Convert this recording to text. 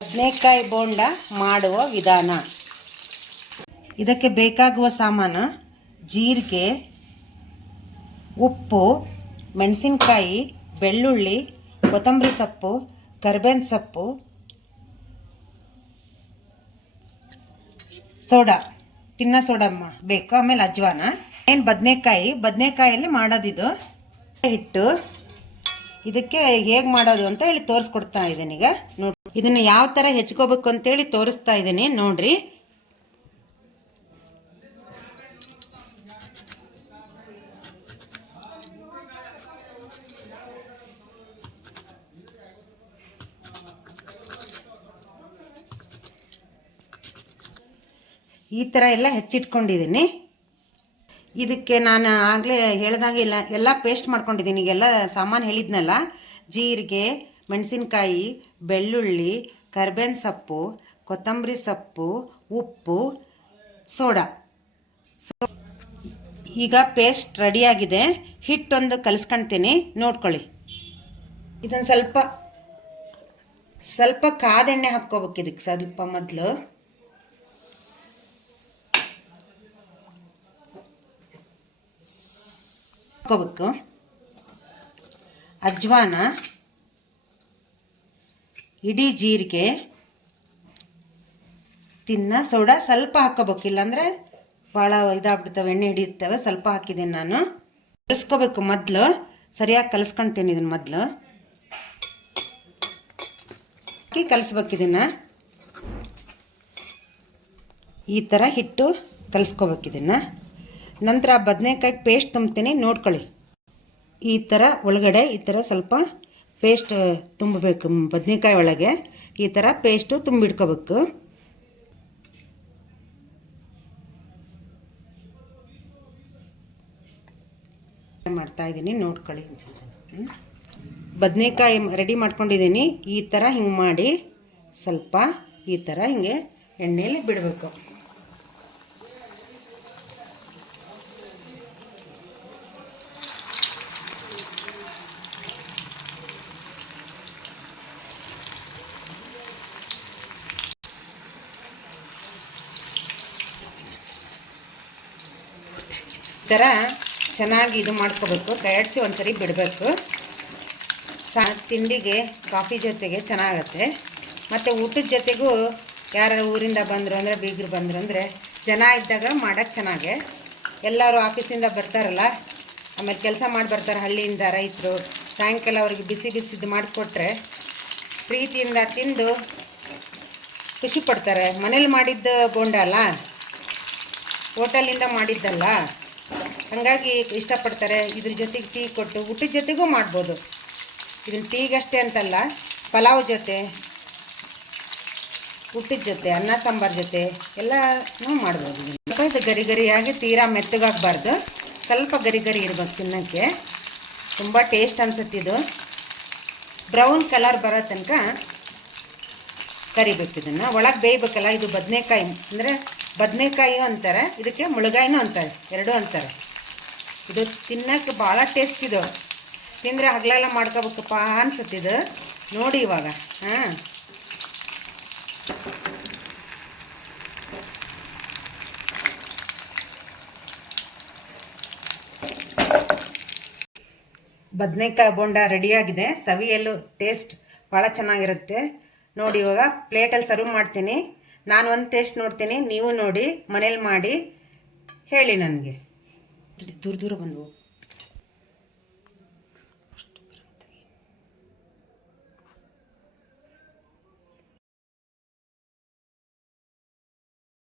ಬದನೆಕಾಯಿ ಬೋಂಡ ಮಾಡುವ ವಿಧಾನ. ಇದಕ್ಕೆ ಬೇಕಾಗುವ ಸಾಮಾನು: ಜೀರಿಗೆ, ಉಪ್ಪು, ಮೆಣಸಿನಕಾಯಿ, ಬೆಳ್ಳುಳ್ಳಿ, ಕೊತ್ತಂಬರಿ ಸೊಪ್ಪು, ಕರಿಬೇವಿನ ಸೊಪ್ಪು, ಸೋಡಾ, ತಿನ್ನ ಸೋಡಾ ಬೇಕು, ಆಮೇಲೆ ಅಜ್ವಾನ. ಏನು ಬದನೆಕಾಯಲ್ಲಿ ಮಾಡೋದಿದು. ಹಿಟ್ಟು ಇದಕ್ಕೆ ಹೇಗೆ ಮಾಡೋದು ಅಂತ ಹೇಳಿ ತೋರಿಸ್ಕೊಡ್ತಾ ಇದ್ದೀನಿ. ಈಗ ನೋಡಿ, ಇದನ್ನು ಯಾವ ಥರ ಹೆಚ್ಕೋಬೇಕು ಅಂತೇಳಿ ತೋರಿಸ್ತಾ ಇದ್ದೀನಿ ನೋಡ್ರಿ. ಈ ಥರ ಎಲ್ಲ ಹೆಚ್ಚಿಟ್ಕೊಂಡಿದ್ದೀನಿ. ಇದಕ್ಕೆ ನಾನು ಆಗಲೇ ಹೇಳಿದಾಗೆ ಎಲ್ಲ ಪೇಸ್ಟ್ ಮಾಡ್ಕೊಂಡಿದ್ದೀನಿ. ಈಗೆಲ್ಲ ಸಾಮಾನು ಹೇಳಿದ್ನಲ್ಲ: ಜೀರಿಗೆ, ಮೆಣಸಿನ್ಕಾಯಿ, ಬೆಳ್ಳುಳ್ಳಿ, ಕರಿಬೇವಿನ ಸೊಪ್ಪು, ಕೊತ್ತಂಬರಿ ಸೊಪ್ಪು, ಉಪ್ಪು, ಸೋಡಾ. ಈಗ ಪೇಸ್ಟ್ ರೆಡಿಯಾಗಿದೆ. ಹಿಟ್ಟೊಂದು ಕಲಿಸ್ಕೊಳ್ತೀನಿ, ನೋಡ್ಕೊಳ್ಳಿ. ಇದನ್ನು ಸ್ವಲ್ಪ ಕಾದೆಣ್ಣೆ ಹಾಕ್ಕೋಬೇಕು. ಇದಕ್ಕೆ ಸ್ವಲ್ಪ ಮೊದಲು ಹಾಕ್ಕೋಬೇಕು. ಅಜ್ವಾನ, ಇಡೀ ಜೀರಿಗೆ, ತಿನ್ನ ಸೋಡಾ ಸ್ವಲ್ಪ ಹಾಕ್ಕೋಬೇಕು, ಇಲ್ಲಾಂದರೆ ಭಾಳ ಇದಾಗ್ಬಿಡ್ತವೆ, ಎಣ್ಣೆ ಹಿಡಿಯುತ್ತವೆ. ಸ್ವಲ್ಪ ಹಾಕಿದ್ದೀನಿ ನಾನು. ಕಲಿಸ್ಕೋಬೇಕು ಮೊದಲು, ಸರಿಯಾಗಿ ಕಲಿಸ್ಕೊಳ್ತೀನಿ. ಇದನ್ನು ಮೊದಲು ಹಾಕಿ ಕಲಿಸ್ಬೇಕು. ಇದನ್ನು ಈ ಥರ ಹಿಟ್ಟು ಕಲಿಸ್ಕೋಬೇಕು. ಇದನ್ನು ನಂತರ ಬದನೆಕಾಯಿ ಪೇಸ್ಟ್ ತುಂಬ್ತೀನಿ, ನೋಡ್ಕೊಳ್ಳಿ. ಈ ಥರ ಒಳಗಡೆ ಈ ಥರ ಸ್ವಲ್ಪ ಪೇಸ್ಟ್ ತುಂಬಬೇಕು. ಬದನೆಕಾಯಿ ಒಳಗೆ ಈ ಥರ ಪೇಸ್ಟು ತುಂಬಿಡ್ಕೋಬೇಕು. ಮಾಡ್ತಾಯಿದ್ದೀನಿ, ನೋಡ್ಕೊಳ್ಳಿ. ಬದನೆಕಾಯಿ ರೆಡಿ ಮಾಡ್ಕೊಂಡಿದ್ದೀನಿ. ಈ ಥರ ಹಿಂಗೆ ಮಾಡಿ ಸ್ವಲ್ಪ ಈ ಥರ ಹಿಂಗೆ ಎಣ್ಣೆಯಲ್ಲಿ ಬಿಡಬೇಕು. ಈ ಥರ ಚೆನ್ನಾಗಿ ಇದು ಮಾಡ್ಕೋಬೇಕು, ಕೈಯಾಡಿಸಿ ಒಂದ್ಸರಿ ಬಿಡಬೇಕು. ತಿಂಡಿಗೆ ಕಾಫಿ ಜೊತೆಗೆ ಚೆನ್ನಾಗತ್ತೆ. ಮತ್ತು ಊಟದ ಜೊತೆಗೂ ಯಾರು ಊರಿಂದ ಬಂದರು ಅಂದರೆ, ಬೀಗರು ಬಂದರು ಅಂದರೆ, ಜನ ಇದ್ದಾಗ ಮಾಡೋಕ್ಕೆ ಚೆನ್ನಾಗೆ. ಎಲ್ಲರೂ ಆಫೀಸಿಂದ ಬರ್ತಾರಲ್ಲ, ಆಮೇಲೆ ಕೆಲಸ ಮಾಡಿ ಬರ್ತಾರೆ ಹಳ್ಳಿಯಿಂದ ರೈತರು. ಸಾಯಂಕಾಲ ಅವ್ರಿಗೆ ಬಿಸಿ ಬಿಸಿದು ಮಾಡಿಕೊಟ್ರೆ ಪ್ರೀತಿಯಿಂದ ತಿಂದು ಖುಷಿ ಪಡ್ತಾರೆ. ಮನೇಲಿ ಮಾಡಿದ್ದ ಬೋಂಡ ಅಲ್ಲ, ಹೋಟೆಲಿಂದ ಮಾಡಿದ್ದಲ್ಲ, ಹಾಗಾಗಿ ಇಷ್ಟಪಡ್ತಾರೆ. ಇದ್ರ ಜೊತೆಗೆ ಟೀ ಕೊಟ್ಟು ಊಟದ ಜೊತೆಗೂ ಮಾಡ್ಬೋದು. ಇದನ್ನು ಟೀಗಷ್ಟೇ ಅಂತಲ್ಲ, ಪಲಾವ್ ಜೊತೆ, ಊಟದ ಜೊತೆ, ಅನ್ನ ಸಾಂಬಾರು ಜೊತೆ ಎಲ್ಲನೂ ಮಾಡ್ಬೋದು. ಇದು ಗರಿ ಗರಿಯಾಗಿ ತೀರಾ ಮೆತ್ತಗಾಗಬಾರ್ದು, ಸ್ವಲ್ಪ ಗರಿ ಗರಿ ಇರ್ಬೇಕು ತಿನ್ನೋಕ್ಕೆ. ತುಂಬ ಟೇಸ್ಟ್ ಅನ್ಸುತ್ತೆ. ಇದು ಬ್ರೌನ್ ಕಲರ್ ಬರೋ ತನಕ ಕರಿಬೇಕು. ಇದನ್ನು ಒಳಗೆ ಬೇಯಬೇಕಲ್ಲ. ಇದು ಬದನೆಕಾಯಿ ಅಂದರೆ ಬದನೆಕಾಯಿಯೂ ಅಂತಾರೆ, ಇದಕ್ಕೆ ಮುಳುಗಾಯಿನೂ ಅಂತಾರೆ, ಎರಡೂ ಅಂತಾರೆ. ಇದು ತಿನ್ನೋಕ್ಕೆ ಭಾಳ ಟೇಸ್ಟ್. ಇದು ತಿಂದರೆ ಹಗಲೆಲ್ಲ ಮಾಡ್ಕೋಬೇಕಪ್ಪ ಅನ್ಸುತ್ತಿದ್ದು ನೋಡಿ ಇವಾಗ. ಬದನೆಕಾಯಿ ಬೋಂಡ ರೆಡಿಯಾಗಿದೆ. ಸವಿಯಲು ಟೇಸ್ಟ್ ಭಾಳ ಚೆನ್ನಾಗಿರುತ್ತೆ ನೋಡಿ. ಇವಾಗ ಪ್ಲೇಟಲ್ಲಿ ಸರ್ವ್ ಮಾಡ್ತೀನಿ. ನಾನು ಒಂದು ಟೇಸ್ಟ್ ನೋಡ್ತೀನಿ, ನೀವು ನೋಡಿ ಮನೇಲಿ ಮಾಡಿ ಹೇಳಿ ನನಗೆ. ದೂರ ಬಂದು